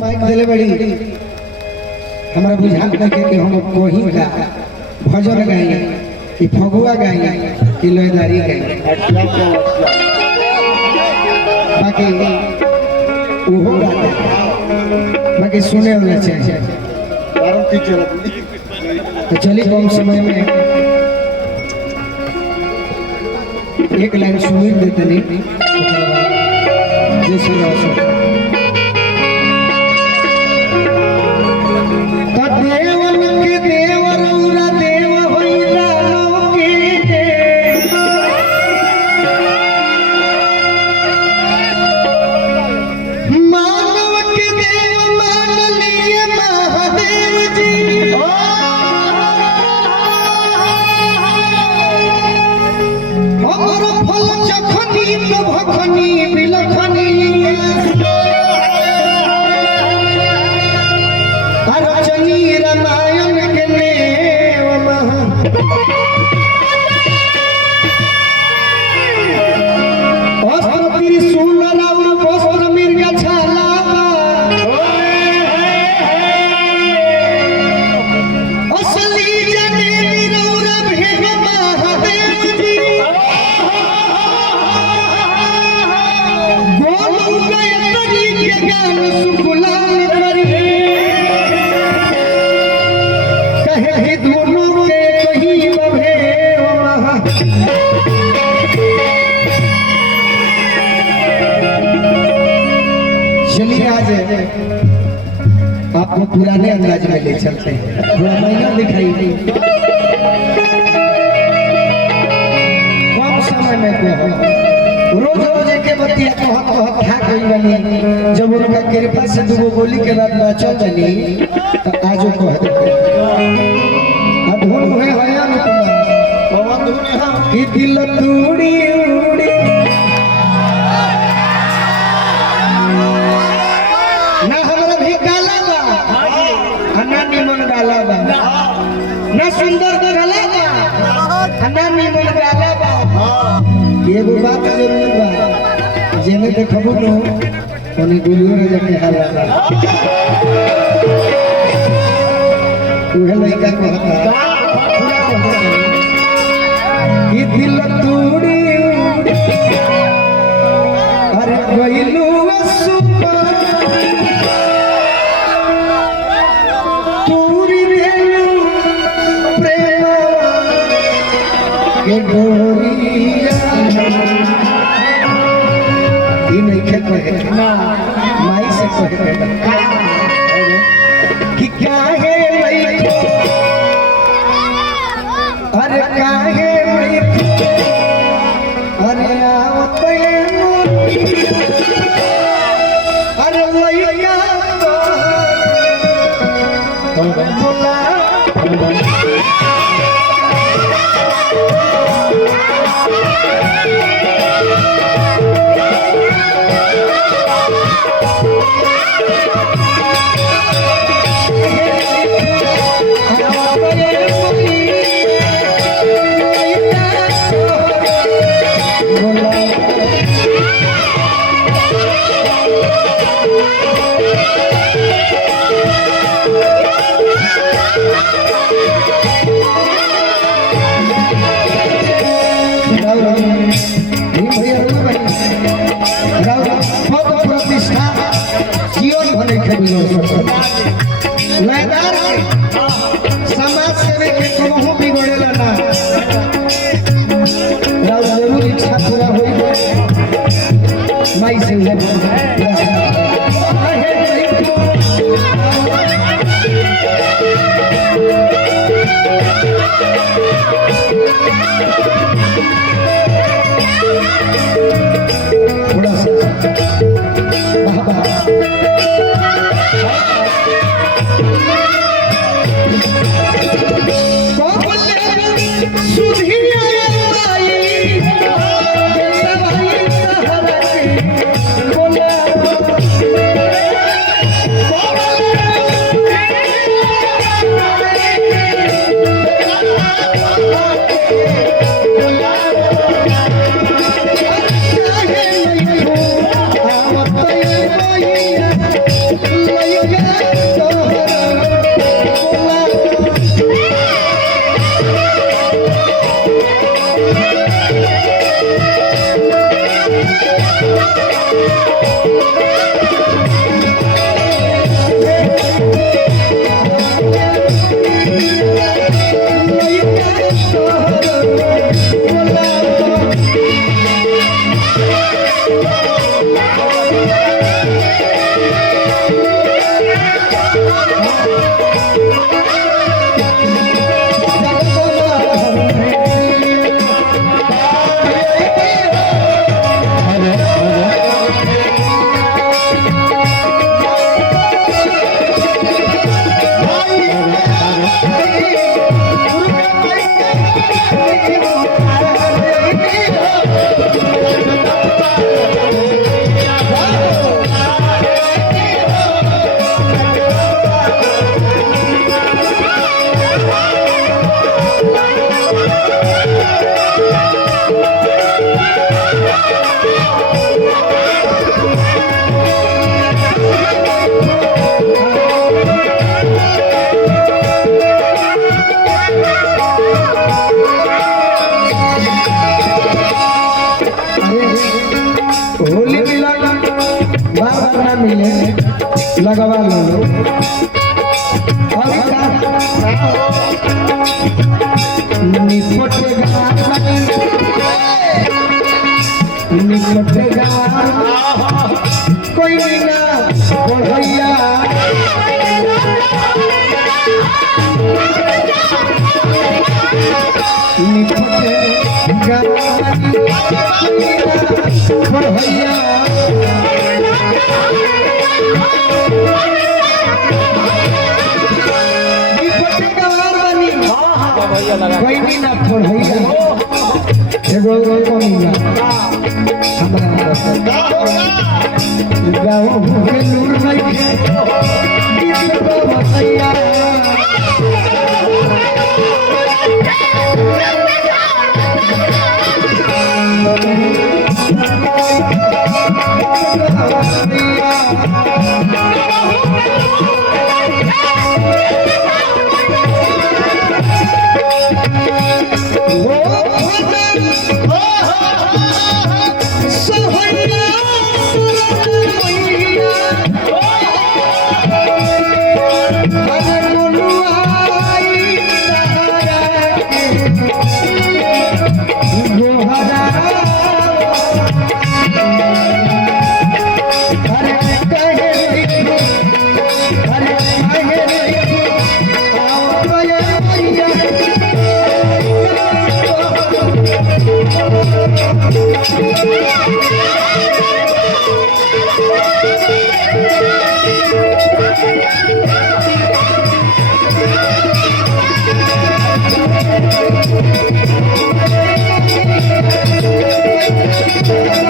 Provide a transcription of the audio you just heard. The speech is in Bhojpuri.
माइक दिले बड़ी हमरा बुझात नहीं कि हम कोही का भजन गाई कि फगुआ गाई कि लोयदारी गाई बाकी ओहो बाकी सुने वाला चाहिए तो चलिए कम समय में एक लाइन सुनील देते नहीं जैसे आपको पुराने अंदाज में ले चलते हैं, थोड़ा महीना दिखाई कम समय में रोज रोज के बतिया था कोई बनी जब उनका कृपा से दो गोली के बाद बचल बनी तो आज को धुन हुए हया पवन धुन कि दिल तूड़ी उड़ी ना हमरा भी गाला बा ना निमन गाला बा ना सुंदर गाला बा ना निमन गाला बा एगो बात जरूर बा जेने देखबो न ओने गुलियो रे जाके हाला उहे लइका कहता कि दिल तूड़ी अरे गइलू सुपर के गोरिया इन लिखे कहे ना माई से कहे कि काहे लइको अरे काहे लइको अरे आवते अरे लइका तो बोला समाज सेवे के कहूँ बिगड़ेला ना जरूर इच्छा पूरा हो माई से थोड़ा सा Lay लगवा लो अभी का निपटेगा कोई ना भैया निपटेगा भैया कोई ना भैया एगो कोनिया गाँव के नूर नहीं है इसको भैया Thank you.